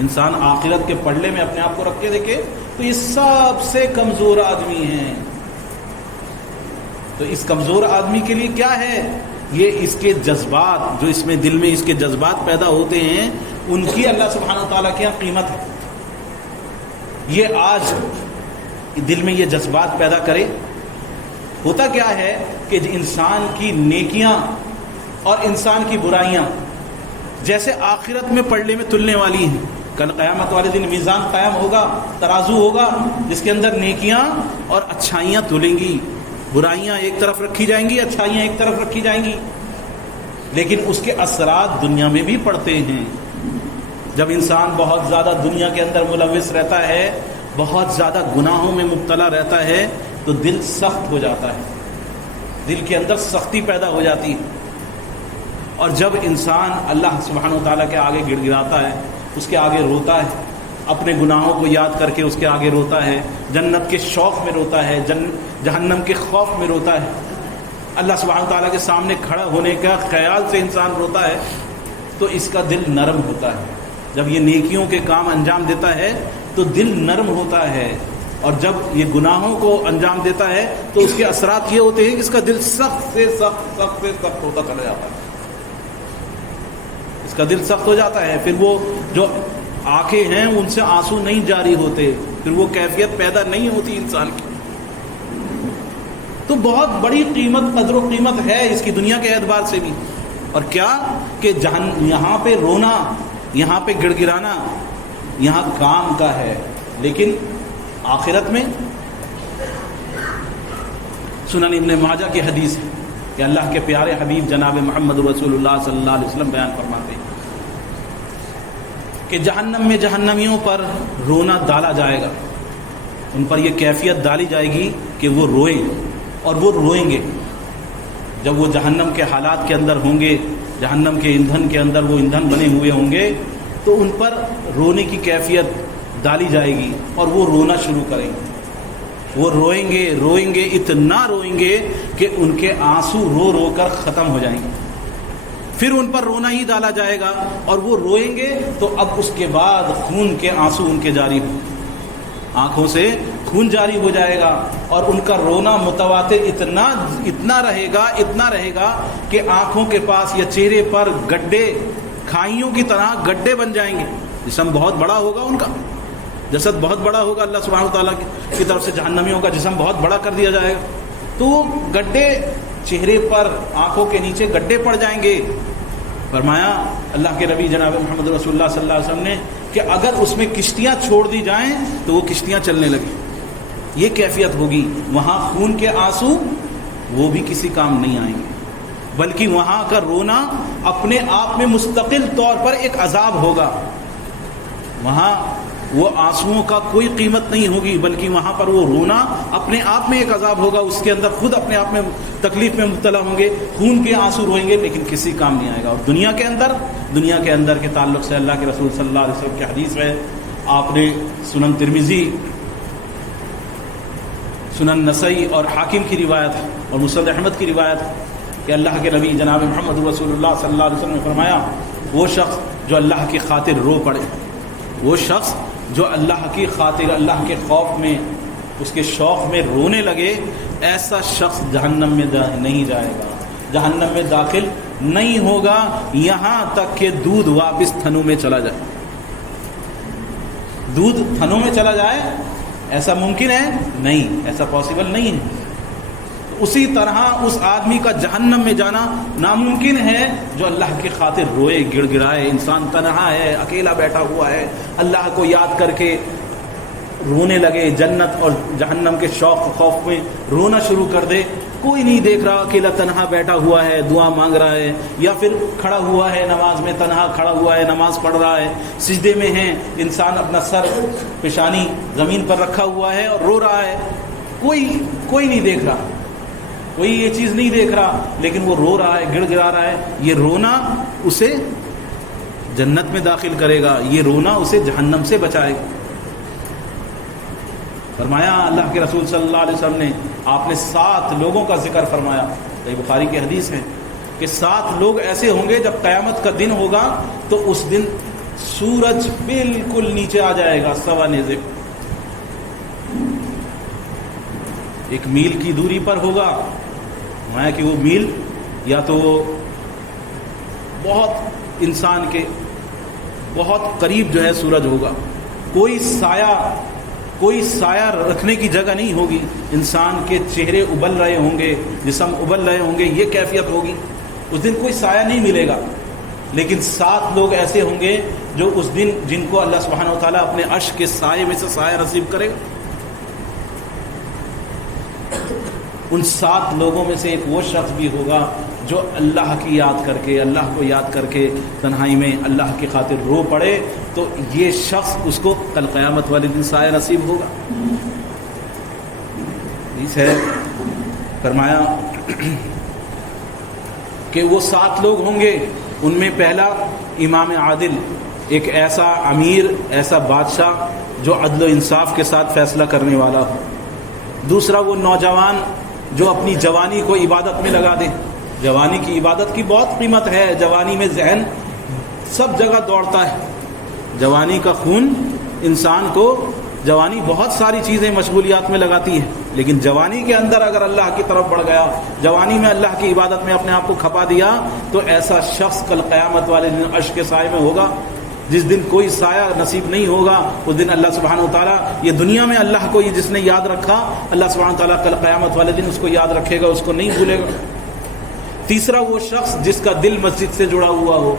انسان آخرت کے پلڑے میں اپنے آپ کو رکھ کے دیکھے تو یہ سب سے کمزور آدمی ہے. تو اس کمزور آدمی کے لیے کیا ہے؟ یہ اس کے جذبات, جو اس میں دل میں اس کے جذبات پیدا ہوتے ہیں, ان کی اللہ سبحانہ تعالیٰ کی قیمت ہے. یہ آج دل میں یہ جذبات پیدا کرے. ہوتا کیا ہے کہ انسان کی نیکیاں اور انسان کی برائیاں جیسے آخرت میں پلڑے میں تلنے والی ہیں. کل قیامت والے دن میزان قائم ہوگا, ترازو ہوگا, جس کے اندر نیکیاں اور اچھائیاں تلیں گی. برائیاں ایک طرف رکھی جائیں گی, اچھائیاں ایک طرف رکھی جائیں گی. لیکن اس کے اثرات دنیا میں بھی پڑتے ہیں. جب انسان بہت زیادہ دنیا کے اندر ملوث رہتا ہے, بہت زیادہ گناہوں میں مبتلا رہتا ہے, تو دل سخت ہو جاتا ہے, دل کے اندر سختی پیدا ہو جاتی ہے. اور جب انسان اللہ سبحانہ و تعالیٰ کے آگے گڑ گڑاتا ہے, اس کے آگے روتا ہے, اپنے گناہوں کو یاد کر کے اس کے آگے روتا ہے, جنت کے شوق میں روتا ہے, جہنم کے خوف میں روتا ہے, اللہ سبحانہ و تعالیٰ کے سامنے کھڑا ہونے کا خیال سے انسان روتا ہے, تو اس کا دل نرم ہوتا ہے. جب یہ نیکیوں کے کام انجام دیتا ہے تو دل نرم ہوتا ہے, اور جب یہ گناہوں کو انجام دیتا ہے تو اس کے اثرات یہ ہوتے ہیں کہ اس کا دل سخت سے سخت ہوتا چلا جاتا ہے. اس کا دل سخت ہو جاتا ہے. پھر وہ جو آنکھیں ہیں ان سے آنسو نہیں جاری ہوتے, پھر وہ کیفیت پیدا نہیں ہوتی انسان کی. تو بہت بڑی قیمت, قدر و قیمت ہے اس کی دنیا کے اعتبار سے بھی. اور کیا کہ یہاں پہ رونا, یہاں پہ گڑ گڑانا یہاں کام کا ہے, لیکن آخرت میں سنن ابن ماجہ کی حدیث ہے کہ اللہ کے پیارے حبیب جناب محمد رسول اللہ صلی اللہ علیہ وسلم بیان فرماتے ہیں کہ جہنم میں جہنمیوں پر رونا ڈالا جائے گا, ان پر یہ کیفیت ڈالی جائے گی کہ وہ روئیں, اور وہ روئیں گے. جب وہ جہنم کے حالات کے اندر ہوں گے, جہنم کے ایندھن کے اندر وہ ایندھن بنے ہوئے ہوں گے, تو ان پر رونے کی کیفیت ڈالی جائے گی اور وہ رونا شروع کریں گے. وہ روئیں گے, اتنا روئیں گے کہ ان کے آنسو رو رو کر ختم ہو جائیں گے. پھر ان پر رونا ہی ڈالا جائے گا اور وہ روئیں گے, تو اب اس کے بعد خون کے آنسو ان کے جاری ہوں. آنکھوں سے خون جاری ہو جائے گا، اور ان کا رونا متواتر اتنا رہے گا کہ آنکھوں کے پاس یا چہرے پر گڈھے، کھائیوں کی طرح گڈھے بن جائیں گے. جسم بہت بڑا ہوگا، ان کا جسد بہت بڑا ہوگا، اللہ سبحانہ وتعالیٰ کی طرف سے جہنمیوں کا جسم بہت بڑا کر دیا جائے گا، تو گڈھے چہرے پر، آنکھوں کے نیچے گڈھے پڑ جائیں گے. فرمایا اللہ کے نبی جناب محمد رسول اللہ صلی اللہ علیہ وسلم نے کہ اگر اس میں کشتیاں چھوڑ دی جائیں تو وہ کشتیاں چلنے لگیں. یہ کیفیت ہوگی. وہاں خون کے آنسو وہ بھی کسی کام نہیں آئیں گے، بلکہ وہاں کا رونا اپنے آپ میں مستقل طور پر ایک عذاب ہوگا. وہاں وہ آنسوؤں کا کوئی قیمت نہیں ہوگی، بلکہ وہاں پر وہ رونا اپنے آپ میں ایک عذاب ہوگا. اس کے اندر خود اپنے آپ میں تکلیف میں مبتلا ہوں گے، خون کے آنسو روئیں گے، لیکن کسی کام نہیں آئے گا. اور دنیا کے اندر کے تعلق سے اللہ کے رسول صلی اللہ علیہ وسلم کی حدیث ہے، آپ نے سنن ترمذی، سنن نسائی اور حاکم کی روایت ہے اور مسند احمد کی روایت ہے کہ اللہ کے نبی جناب محمد رسول اللہ صلی اللہ علیہ وسلم نے فرمایا، وہ شخص جو اللہ کی خاطر رو پڑے، وہ شخص جو اللہ کی خاطر، اللہ کے خوف میں، اس کے شوق میں رونے لگے، ایسا شخص جہنم میں نہیں جائے گا، جہنم میں داخل نہیں ہوگا یہاں تک کہ دودھ واپس تھنوں میں چلا جائے. دودھ تھنوں میں چلا جائے ایسا ممکن ہے؟ نہیں، ایسا پاسبل نہیں ہے. اسی طرح اس آدمی کا جہنم میں جانا ناممکن ہے جو اللہ کی خاطر روئے، گڑ گڑائے. انسان تنہا ہے، اکیلا بیٹھا ہوا ہے، اللہ کو یاد کر کے رونے لگے، جنت اور جہنم کے شوق خوف میں رونا شروع کر دے. کوئی نہیں دیکھ رہا، اکیلا تنہا بیٹھا ہوا ہے، دعا مانگ رہا ہے، یا پھر کھڑا ہوا ہے نماز میں، تنہا کھڑا ہوا ہے، نماز پڑھ رہا ہے، سجدے میں ہے، انسان اپنا سر، پیشانی زمین پر رکھا ہوا ہے اور رو رہا ہے. کوئی نہیں دیکھ رہا، کوئی یہ چیز نہیں دیکھ رہا، لیکن وہ رو رہا ہے، گڑ گڑا رہا ہے. یہ رونا اسے جنت میں داخل کرے گا، یہ رونا اسے جہنم سے بچائے گا. فرمایا اللہ کے رسول صلی اللہ علیہ وسلم نے، آپ نے 7 لوگوں کا ذکر فرمایا. صحیح بخاری کی حدیث ہے کہ 7 لوگ ایسے ہوں گے جب قیامت کا دن ہوگا تو اس دن سورج بالکل نیچے آ جائے گا، سوا نیزے، 1 میل کی دوری پر ہوگا. فرمایا کہ وہ میل یا تو بہت انسان کے بہت قریب جو ہے سورج ہوگا، کوئی سایہ رکھنے کی جگہ نہیں ہوگی، انسان کے چہرے ابل رہے ہوں گے، جسم ابل رہے ہوں گے، یہ کیفیت ہوگی. اس دن کوئی سایہ نہیں ملے گا. لیکن 7 لوگ ایسے ہوں گے جو اس دن جن کو اللہ سبحانہ و تعالیٰ اپنے عرش کے سائے میں سے سایہ نصیب کرے گا. ان 7 لوگوں میں سے ایک وہ شخص بھی ہوگا جو اللہ کی یاد کر کے، اللہ کو یاد کر کے تنہائی میں اللہ کی خاطر رو پڑے، تو یہ شخص اس کو کل قیامت والے دن سایہ نصیب ہوگا. اس ہے فرمایا کہ وہ 7 لوگ ہوں گے. ان میں پہلا امام عادل، ایک ایسا امیر، ایسا بادشاہ جو عدل و انصاف کے ساتھ فیصلہ کرنے والا ہو. دوسرا وہ نوجوان جو اپنی جوانی کو عبادت میں لگا دے. جوانی کی عبادت کی بہت قیمت ہے. جوانی میں ذہن سب جگہ دوڑتا ہے. جوانی کا خون انسان کو، جوانی بہت ساری چیزیں مشغولیات میں لگاتی ہے، لیکن جوانی کے اندر اگر اللہ کی طرف بڑھ گیا، جوانی میں اللہ کی عبادت میں اپنے آپ کو کھپا دیا، تو ایسا شخص کل قیامت والے دن عرش کے سائے میں ہوگا. جس دن کوئی سایہ نصیب نہیں ہوگا، اس دن اللہ سبحانہ و تعالیٰ، یہ دنیا میں اللہ کو یہ جس نے یاد رکھا، اللہ سبحانہ و تعالیٰ کل قیامت والے دن اس کو یاد رکھے گا، اس کو نہیں بھولے گا. تیسرا وہ شخص جس کا دل مسجد سے جڑا ہوا ہو.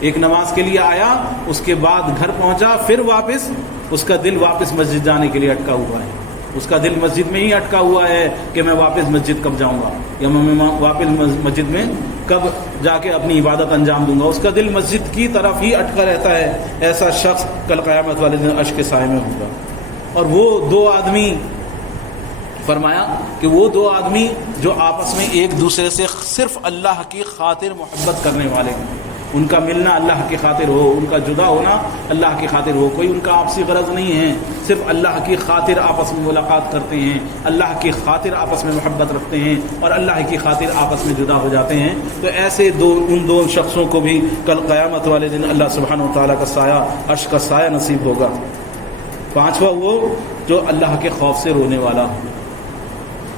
ایک نماز کے لیے آیا، اس کے بعد گھر پہنچا، پھر واپس اس کا دل واپس مسجد جانے کے لیے اٹکا ہوا ہے. اس کا دل مسجد میں ہی اٹکا ہوا ہے کہ میں واپس مسجد کب جاؤں گا، یا میں واپس مسجد میں کب جا کے اپنی عبادت انجام دوں گا. اس کا دل مسجد کی طرف ہی اٹکا رہتا ہے. ایسا شخص کل قیامت والے دن عرش کے سائے میں ہوگا. اور وہ 2 آدمی، فرمایا کہ وہ 2 آدمی جو آپس میں ایک دوسرے سے صرف اللہ کی خاطر محبت کرنے والے ہیں، ان کا ملنا اللہ کی خاطر ہو، ان کا جدا ہونا اللہ کی خاطر ہو، کوئی ان کا آپسی غرض نہیں ہے، صرف اللہ کی خاطر آپس میں ملاقات کرتے ہیں، اللہ کی خاطر آپس میں محبت رکھتے ہیں اور اللہ کی خاطر آپس میں جدا ہو جاتے ہیں. تو ایسے ان 2 شخصوں کو بھی کل قیامت والے دن اللہ سبحانہ و تعالیٰ کا سایہ، عرش کا سایہ نصیب ہوگا. پانچواں وہ جو اللہ کے خوف سے رونے والا ہو،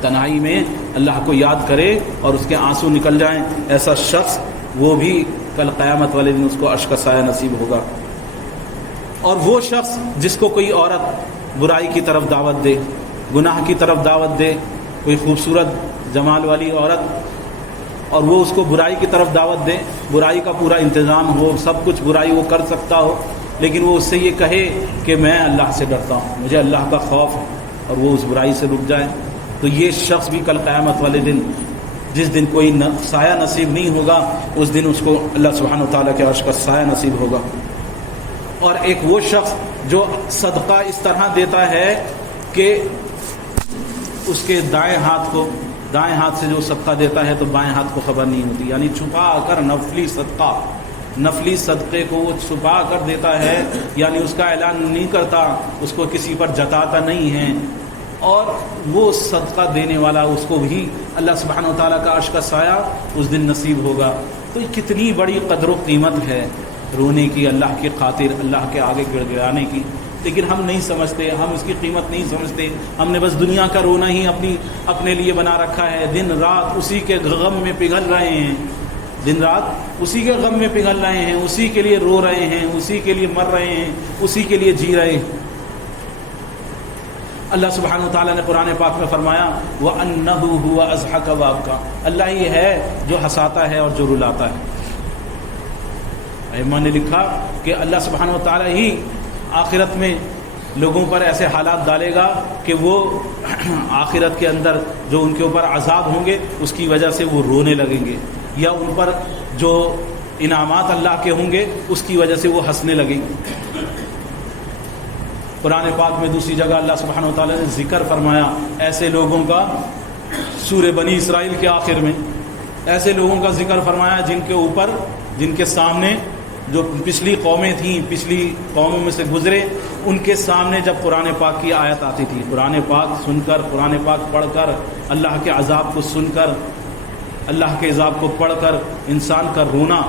تنہائی میں اللہ کو یاد کرے اور اس کے آنسو نکل جائیں، ایسا شخص وہ بھی کل قیامت والے دن اس کو عرش کا سایہ نصیب ہوگا۔ اور وہ شخص جس کو کوئی عورت برائی کی طرف دعوت دے، گناہ کی طرف دعوت دے، کوئی خوبصورت جمال والی عورت، اور وہ اس کو برائی کی طرف دعوت دے، برائی کا پورا انتظام ہو، سب کچھ برائی وہ کر سکتا ہو، لیکن وہ اس سے یہ کہے کہ میں اللہ سے ڈرتا ہوں، مجھے اللہ کا خوف ہے، اور وہ اس برائی سے رک جائے، تو یہ شخص بھی کل قیامت والے دن، جس دن کوئی سایہ نصیب نہیں ہوگا، اس دن اس کو اللہ سبحانہ وتعالیٰ کے عرش کا سایہ نصیب ہوگا۔ اور ایک وہ شخص جو صدقہ اس طرح دیتا ہے کہ اس کے دائیں ہاتھ سے جو صدقہ دیتا ہے تو بائیں ہاتھ کو خبر نہیں ہوتی، یعنی چھپا کر نفلی صدقے کو وہ چھپا کر دیتا ہے، یعنی اس کا اعلان نہیں کرتا، اس کو کسی پر جتاتا نہیں ہے، اور وہ صدقہ دینے والا اس کو بھی اللہ سبحانہ و تعالیٰ کا عرش کا سایہ اس دن نصیب ہوگا۔ تو یہ کتنی بڑی قدر و قیمت ہے رونے کی، اللہ کی خاطر، اللہ کے آگے گڑ گڑانے کی، لیکن ہم نہیں سمجھتے، ہم اس کی قیمت نہیں سمجھتے، ہم نے بس دنیا کا رونا ہی اپنے لیے بنا رکھا ہے، دن رات اسی کے غم میں پگھل رہے ہیں، دن رات اسی کے غم میں پگھل رہے ہیں، اسی کے لیے رو رہے ہیں، اسی کے لیے مر رہے ہیں، اسی کے لیے جی رہے ہیں۔ اللہ سبحانہ وتعالیٰ نے قرآن پاک میں فرمایا وَأَنَّهُ هُوَ أَضْحَكَ وَأَبْكَىٰ، اللہ ہی ہے جو ہنساتا ہے اور جو رلاتا ہے۔ ائمہ نے لکھا کہ اللہ سبحانہ وتعالیٰ ہی آخرت میں لوگوں پر ایسے حالات ڈالے گا کہ وہ آخرت کے اندر جو ان کے اوپر عذاب ہوں گے اس کی وجہ سے وہ رونے لگیں گے، یا ان پر جو انعامات اللہ کے ہوں گے اس کی وجہ سے وہ ہنسنے لگیں گے۔ قرآن پاک میں دوسری جگہ اللہ سبحانہ وتعالیٰ نے ذکر فرمایا ایسے لوگوں کا، سورہ بنی اسرائیل کے آخر میں ایسے لوگوں کا ذکر فرمایا جن کے سامنے جو پچھلی قومیں تھیں، پچھلی قوموں میں سے گزرے، ان کے سامنے جب قرآن پاک کی آیت آتی تھی، قرآن پاک سن کر، قرآن پاک پڑھ کر، اللہ کے عذاب کو سن کر، اللہ کے عذاب کو پڑھ کر انسان کا رونا،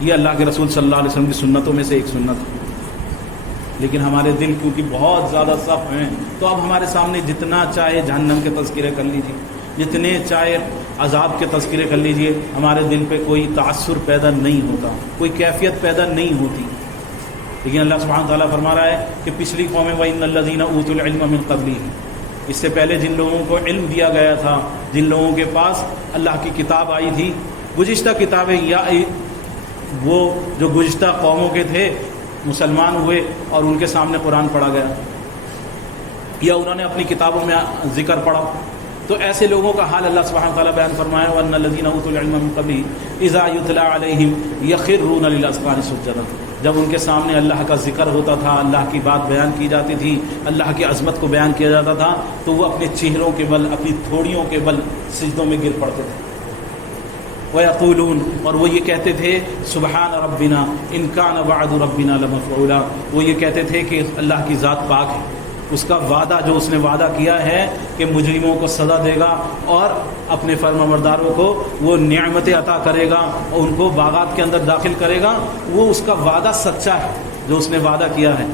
یہ اللہ کے رسول صلی اللہ علیہ وسلم کی سنتوں میں سے ایک سنت ہے۔ لیکن ہمارے دل کیونکہ بہت زیادہ سخت ہیں، تو اب ہمارے سامنے جتنا چاہے جہنم کے تذکرے کر لیجیے، جتنے چاہے عذاب کے تذکرے کر لیجئے، ہمارے دل پہ کوئی تاثر پیدا نہیں ہوتا، کوئی کیفیت پیدا نہیں ہوتی۔ لیکن اللہ سبحانہ تعالیٰ فرما رہا ہے کہ پچھلی قومیں وَإِنَّ الَّذِينَ أُوتُوا الْعِلْمَ مِنْ قَبْلِهِ، اس سے پہلے جن لوگوں کو علم دیا گیا تھا، جن لوگوں کے پاس اللہ کی کتاب آئی تھی، گزشتہ کتابیں، یا وہ جو گزشتہ قوموں کے تھے مسلمان ہوئے اور ان کے سامنے قرآن پڑھا گیا، یا انہوں نے اپنی کتابوں میں ذکر پڑھا، تو ایسے لوگوں کا حال اللہ سبحانہ تعالیٰ بیان فرمایا وَأَنَّ الَّذِينَ أُوتُوا الْعِلْمَ مِنْ قَبْلِهِ إِذَا يُتْلَىٰ عَلَيْهِمْ يَخِرُّونَ لِلْأَذْقَانِ سُجَّدًا، جب ان کے سامنے اللہ کا ذکر ہوتا تھا، اللہ کی بات بیان کی جاتی تھی، اللہ کی عظمت کو بیان کیا جاتا تھا، تو وہ اپنے چہروں کے بل، اپنی تھوڑیوں کے بل سجدوں میں گر پڑتے تھے۔ وَيَقُولُونَ، اور وہ یہ کہتے تھے سبحان ربنا إِن كَانَ وَعْدُ رَبِّنَا لَمَفْعُولًا، وہ یہ کہتے تھے کہ اللہ کی ذات پاک ہے، اس کا وعدہ جو اس نے وعدہ کیا ہے کہ مجرموں کو سزا دے گا اور اپنے فرمانبرداروں کو وہ نعمتیں عطا کرے گا اور ان کو باغات کے اندر داخل کرے گا، وہ اس کا وعدہ سچا ہے جو اس نے وعدہ کیا ہے۔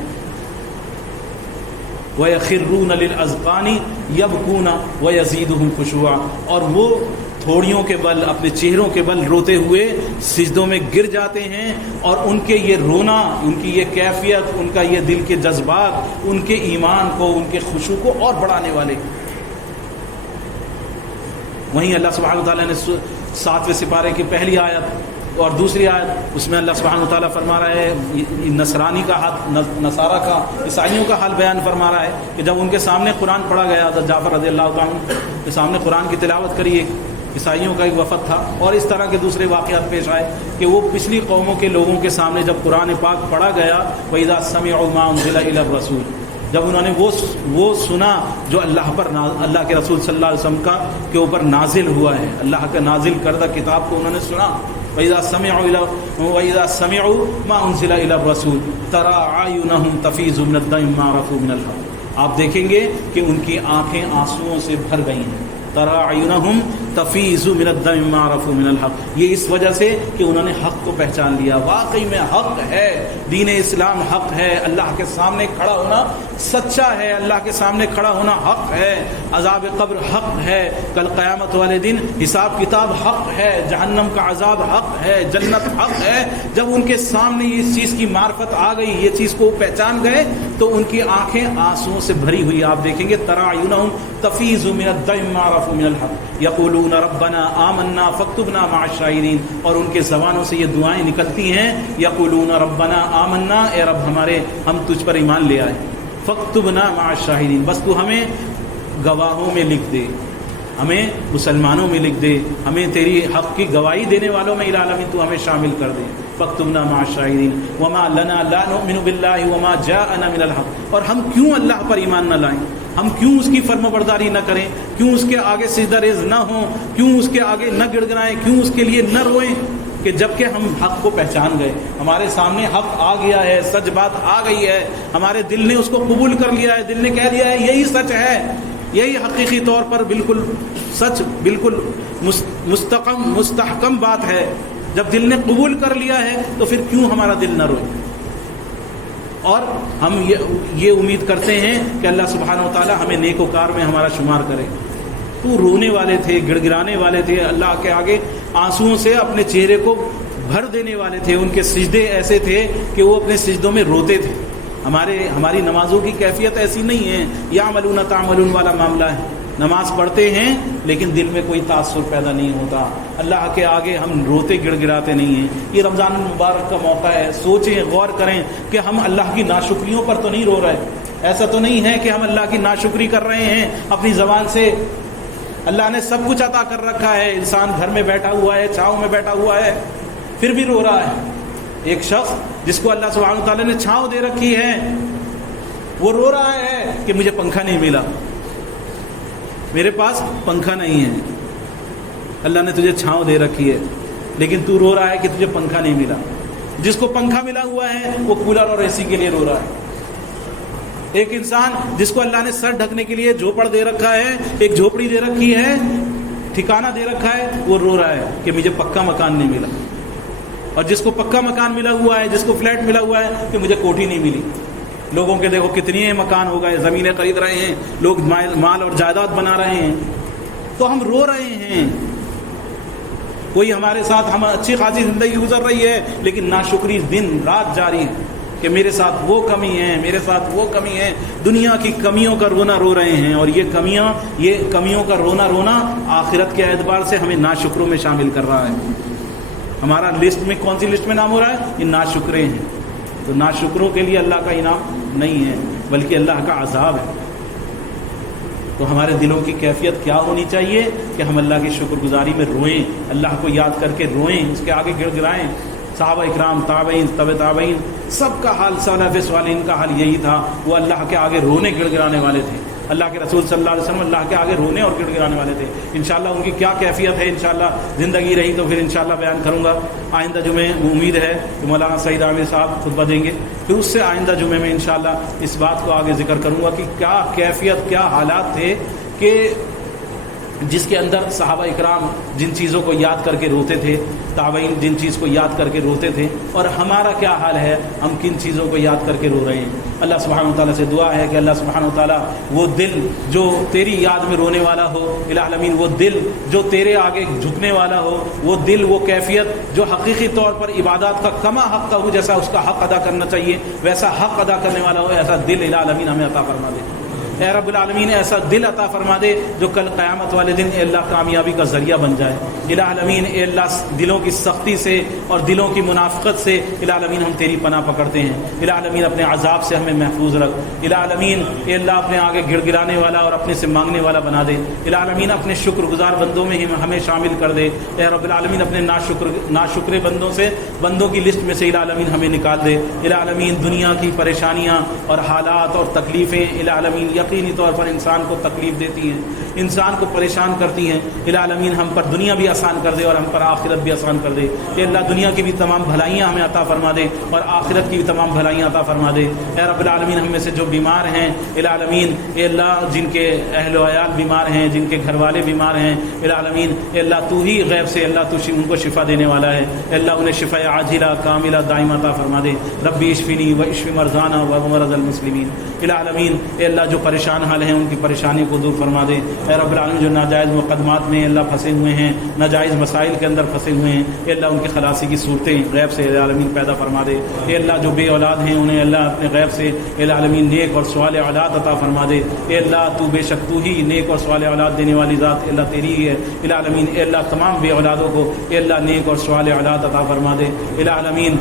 وَيَخِرُّونَ لِلْأَذْقَانِ يَبْكُونَ وَيَزِيدُهُمْ خُشُوعًا، اور وہ تھوڑیوں کے بل، اپنے چہروں کے بل روتے ہوئے سجدوں میں گر جاتے ہیں، اور ان کے یہ رونا، ان کی یہ کیفیت، ان کا یہ دل کے جذبات ان کے ایمان کو، ان کے خشوع کو اور بڑھانے والے۔ وہیں اللہ سبحانہ وتعالیٰ نے 7ویں سپارے کی پہلی آیت اور دوسری آیت، اس میں اللہ سبحانہ وتعالیٰ فرما رہا ہے نصرانی کا حال، نصارہ کا، عیسائیوں کا حال بیان فرما رہا ہے کہ جب ان کے سامنے قرآن پڑھا گیا، حضرت جعفر رضی اللہ عنہ کے سامنے قرآن کی تلاوت کری، عیسائیوں کا ایک وفد تھا، اور اس طرح کے دوسرے واقعات پیش آئے کہ وہ پچھلی قوموں کے لوگوں کے سامنے جب قرآن پاک پڑھا گیا وَإِذَا سَمِعُوا مَا أُنزِلَ إِلَى الرَّسُولِ، جب انہوں نے وہ سنا جو اللہ کے رسول صلی اللہ علیہ وسلم کے اوپر نازل ہوا ہے، اللہ کا نازل کردہ کتاب کو انہوں نے سنا، وَإِذَا سَمِعُوا مَا أُنزِلَ إِلَى الرَّسُولِ تَرَىٰ أَعْيُنَهُمْ تَفِيضُ مِنَ الدَّمْعِ مِمَّا عَرَفُوا مِنَ الْحَقِّ، آپ دیکھیں گے کہ ان کی آنکھیں آنسوؤں سے بھر گئی ہیں، ترى اعینہم تفیض من الدم مما عرفوا من الحق، یہ اس وجہ سے کہ انہوں نے حق کو پہچان لیا، واقعی میں حق ہے، دین اسلام حق ہے، اللہ کے سامنے کھڑا ہونا سچا ہے، اللہ کے سامنے کھڑا ہونا حق ہے، عذاب قبر حق ہے، کل قیامت والے دن حساب کتاب حق ہے، جہنم کا عذاب حق ہے، جنت حق ہے۔ جب ان کے سامنے اس چیز کی معرفت آ گئی، یہ چیز کو پہچان گئے، تو ان کی آنکھیں آنسوؤں سے بھری ہوئی آپ دیکھیں گے، ترى اعینہم تفیض من الدم مما عرفوا من الحق یقولون ربنا آمنا فاکتبنا مع الشاہدین، اور ان کے زبانوں سے یہ دعائیں نکلتی ہیں، یقولون ربنا آمنا، اے رب ہمارے ہم تجھ پر ایمان لے آئے، فاکتبنا مع الشاہدین، بس تو ہمیں گواہوں میں لکھ دے، ہمیں مسلمانوں میں لکھ دے، ہمیں تیری حق کی گواہی دینے والوں میں العالمین تو ہمیں شامل کر دے، فاکتبنا مع الشاہدین وما لنا لا نؤمن باللہ وما جاءنا من الحق، اور ہم کیوں اللہ پر ایمان نہ لائیں، ہم کیوں اس کی فرمانبرداری نہ کریں، کیوں اس کے آگے سجدہ ریز نہ ہوں، کیوں اس کے آگے نہ گڑ گڑائیں، کیوں اس کے لیے نہ روئیں، کہ جب کہ ہم حق کو پہچان گئے، ہمارے سامنے حق آ گیا ہے، سچ بات آ گئی ہے، ہمارے دل نے اس کو قبول کر لیا ہے، دل نے کہہ دیا ہے یہی سچ ہے، یہی حقیقی طور پر بالکل سچ، بالکل مستحکم بات ہے۔ جب دل نے قبول کر لیا ہے تو پھر کیوں ہمارا دل نہ روئے؟ اور ہم یہ امید کرتے ہیں کہ اللہ سبحانہ و تعالی ہمیں نیکوکار میں ہمارا شمار کرے۔ تو رونے والے تھے، گڑ گڑانے والے تھے، اللہ کے آگے آنسوؤں سے اپنے چہرے کو بھر دینے والے تھے، ان کے سجدے ایسے تھے کہ وہ اپنے سجدوں میں روتے تھے۔ ہماری نمازوں کی کیفیت ایسی نہیں ہے، یعملون تعملون والا معاملہ ہے، نماز پڑھتے ہیں لیکن دل میں کوئی تاثر پیدا نہیں ہوتا، اللہ کے آگے ہم روتے گڑ گڑاتے نہیں ہیں۔ یہ رمضان المبارک کا موقع ہے، سوچیں، غور کریں کہ ہم اللہ کی ناشکریوں پر تو نہیں رو رہے، ایسا تو نہیں ہے کہ ہم اللہ کی ناشکری کر رہے ہیں اپنی زبان سے۔ اللہ نے سب کچھ عطا کر رکھا ہے، انسان گھر میں بیٹھا ہوا ہے، چھاؤں میں بیٹھا ہوا ہے، پھر بھی رو رہا ہے۔ ایک شخص جس کو اللہ سبحانہ تعالیٰ نے چھاؤں دے رکھی ہے، وہ رو رہا ہے کہ مجھے پنکھا نہیں ملا، میرے پاس پنکھا نہیں ہے۔ اللہ نے تجھے چھاؤں دے رکھی ہے لیکن تو رو رہا ہے کہ تجھے پنکھا نہیں ملا۔ جس کو پنکھا ملا ہوا ہے وہ کولر اور اے سی کے لیے رو رہا ہے۔ ایک انسان جس کو اللہ نے سر ڈھکنے کے لیے جھوپڑ دے رکھا ہے، ایک جھوپڑی دے رکھی ہے، ٹھکانہ دے رکھا ہے، وہ رو رہا ہے کہ مجھے پکا مکان نہیں ملا۔ اور جس کو پکا مکان ملا ہوا ہے، جس کو فلیٹ ملا ہوا ہے، کہ مجھے کوٹھی نہیں ملی۔ لوگوں کے دیکھو کتنی مکان ہو گئے، زمینیں خرید رہے ہیں لوگ، مال اور جائیداد بنا رہے ہیں، تو ہم رو رہے ہیں۔ کوئی ہمارے ساتھ ہم اچھی خاصی زندگی گزر رہی ہے لیکن ناشکری دن رات جاری ہے کہ میرے ساتھ وہ کمی ہے، میرے ساتھ وہ کمی ہے۔ دنیا کی کمیوں کا رونا رو رہے ہیں، اور یہ کمیوں کا رونا آخرت کے اعتبار سے ہمیں ناشکروں میں شامل کر رہا ہے۔ ہمارا لسٹ میں کون سی لسٹ میں نام ہو رہا ہے؟ یہ ناشکرے ہیں۔ تو ناشکروں کے لیے اللہ کا انعام نہیں ہے بلکہ اللہ کا عذاب ہے۔ تو ہمارے دلوں کی کیفیت کیا ہونی چاہیے کہ ہم اللہ کی شکر گزاری میں روئیں، اللہ کو یاد کر کے روئیں، اس کے آگے گڑ گڑائیں۔ صحابہ اکرام، تابعین، تبع تابعین، سب کا حال، سلف صالحین کا حال یہی تھا، وہ اللہ کے آگے رونے گڑ گڑانے والے تھے۔ اللہ کے رسول صلی اللہ علیہ وسلم اللہ کے آگے رونے اور گڑ گڑانے والے تھے۔ انشاءاللہ ان کی کیا کیفیت ہے انشاءاللہ زندگی رہی تو پھر انشاءاللہ بیان کروں گا۔ آئندہ جمعے امید ہے کہ مولانا سعید عامر صاحب خطبہ دیں گے، پھر اس سے آئندہ جمعے میں انشاءاللہ اس بات کو آگے ذکر کروں گا کہ کیا کیفیت، کیا حالات تھے کہ جس کے اندر صحابہ اکرام جن چیزوں کو یاد کر کے روتے تھے، تابعین جن چیز کو یاد کر کے روتے تھے، اور ہمارا کیا حال ہے، ہم کن چیزوں کو یاد کر کے رو رہے ہیں۔ اللہ سبحانہ وتعالیٰ سے دعا ہے کہ اللہ سبحانہ وتعالیٰ وہ دل جو تیری یاد میں رونے والا ہو، العالمین وہ دل جو تیرے آگے جھکنے والا ہو، وہ دل، وہ کیفیت جو حقیقی طور پر عبادات کا کما حق کا ہو، جیسا اس کا حق ادا کرنا چاہیے ویسا حق ادا کرنے والا ہو، ایسا دل العالمین ہمیں عطا فرما دے۔ اے رب العالمین ایسا دل عطا فرما دے جو کل قیامت والے دن اے اللہ کامیابی کا ذریعہ بن جائے۔ العالمین اے اللہ دلوں کی سختی سے اور دلوں کی منافقت سے العالمین ہم تیری پناہ پکڑتے ہیں۔ العالمین اپنے عذاب سے ہمیں محفوظ رکھ۔ العالمین اے اللہ اپنے آگے گڑ گڑانے والا اور اپنے سے مانگنے والا بنا دے۔ العالمین اپنے شکر گزار بندوں میں ہمیں شامل کر دے۔ اے رب العالمین اپنے ناشکرے بندوں کی لسٹ میں سے العالمین ہمیں نکال دے۔ العالمین دنیا کی پریشانیاں اور حالات اور تکلیفیں العالمین یقینی طور پر انسان کو تکلیف دیتی ہیں، انسان کو پریشان کرتی ہیں، الہ العالمین ہم پر دنیا بھی آسان کر دے اور ہم پر آخرت بھی آسان کر دے۔ اے اللہ دنیا کی بھی تمام بھلائیاں ہمیں عطا فرما دے اور آخرت کی بھی تمام بھلائیاں عطا فرما دے۔ اے رب العالمین ہم میں سے جو بیمار ہیں الہ العالمین، اے اللہ جن کے اہل و عیال بیمار ہیں، جن کے گھر والے بیمار ہیں، الہ العالمین اے اللہ تو ہی غیب سے اللہ تو ان کو شفا دینے والا ہے۔ اے اللہ انہیں شفا عاجلہ کاملہ دائمہ عطا فرما دے۔ ربی اشفنی و اشف مرضانا و مرض المسلمین۔ الہ العالمین اے اللہ جو پریشان حال ہیں ان کی پریشانی کو دور فرما دے۔ اے رب العالمین جو ناجائز مقدمات میں اللہ پھنسے ہوئے ہیں، ناجائز مسائل کے اندر پھنسے ہوئے ہیں، اے اللہ ان کی خلاصی کی صورتیں غیب سے العالمین پیدا فرما دے۔ اے اللہ جو بے اولاد ہیں انہیں اللہ اپنے غیب سے العالمین نیک اور صالح اولاد عطا فرما دے۔ اے اللہ تو بے شک تو ہی نیک اور صالح اولاد دینے والی ذات اے اللہ تیری ہی ہے العالمین۔ اے اللہ تمام بے اولادوں کو اے اللہ نیک اور صالح اولاد عطا فرما دے العالمین۔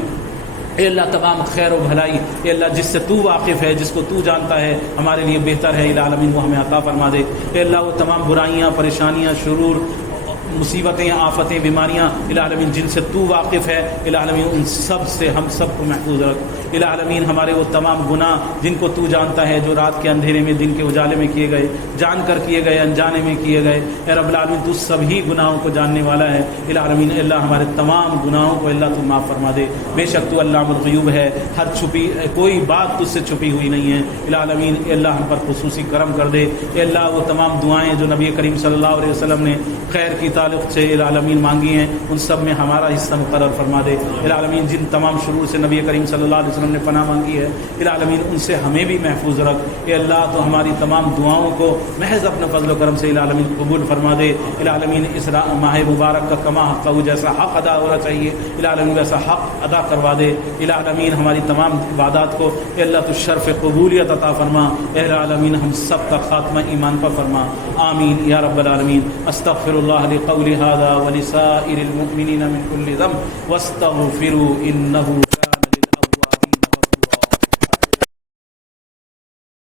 اے اللہ تمام خیر و بھلائی اے اللہ جس سے تو واقف ہے، جس کو تو جانتا ہے ہمارے لیے بہتر ہے العالمین، وہ ہمیں عطا فرما دے۔ اے اللہ وہ تمام برائیاں، پریشانیاں، شرور، مصیبتیں، آفتیں، بیماریاں العالمین جن سے تو واقف ہے العالمین، ان سب سے ہم سب کو محفوظ رکھ العالمین۔ ہمارے وہ تمام گناہ جن کو تو جانتا ہے، جو رات کے اندھیرے میں دن کے اجالے میں کیے گئے، جان کر کیے گئے، انجانے میں کیے گئے، اے رب العالمین تو سبھی گناہوں کو جاننے والا ہے العالمین۔ اللہ ہمارے تمام گناہوں کو اللہ تو معاف فرما دے۔ بے شک تو علام الغیوب ہے، ہر چھپی کوئی بات تجھ سے چھپی ہوئی نہیں ہے العالمین۔ اے اللہ ہم پر خصوصی کرم کر دے۔ اے اللہ وہ تمام دعائیں جو نبی کریم صلی اللہ علیہ وسلم نے خیر کی تعلق سے العالمین مانگی ہیں، ان سب میں ہمارا حصہ مقرر فرما دے العالمین۔ جن تمام شرور سے نبی کریم صلی اللہ علیہ وسلم نے پناہ مانگی ہے العالمین، ان سے ہمیں بھی محفوظ رکھ۔ اے اللہ تو ہماری تمام دعاؤں کو محض اپنے فضل و کرم سے العالمین قبول فرما دے العالمین۔ اس ماہ مبارک کا کما حق ہو، جیسا حق ادا ہونا چاہیے العالمین ویسا حق ادا کروا دے العالمین۔ ہماری تمام عبادات کو اے اللہ تو شرف قبولیت عطا فرما اے العالمین۔ ہم سب کا خاتمہ ایمان پر فرما، آمین یا رب العالمین۔ استغفر اللہ لقولی هذا ولسائر المؤمنین من كل ذنب واستغفروا انه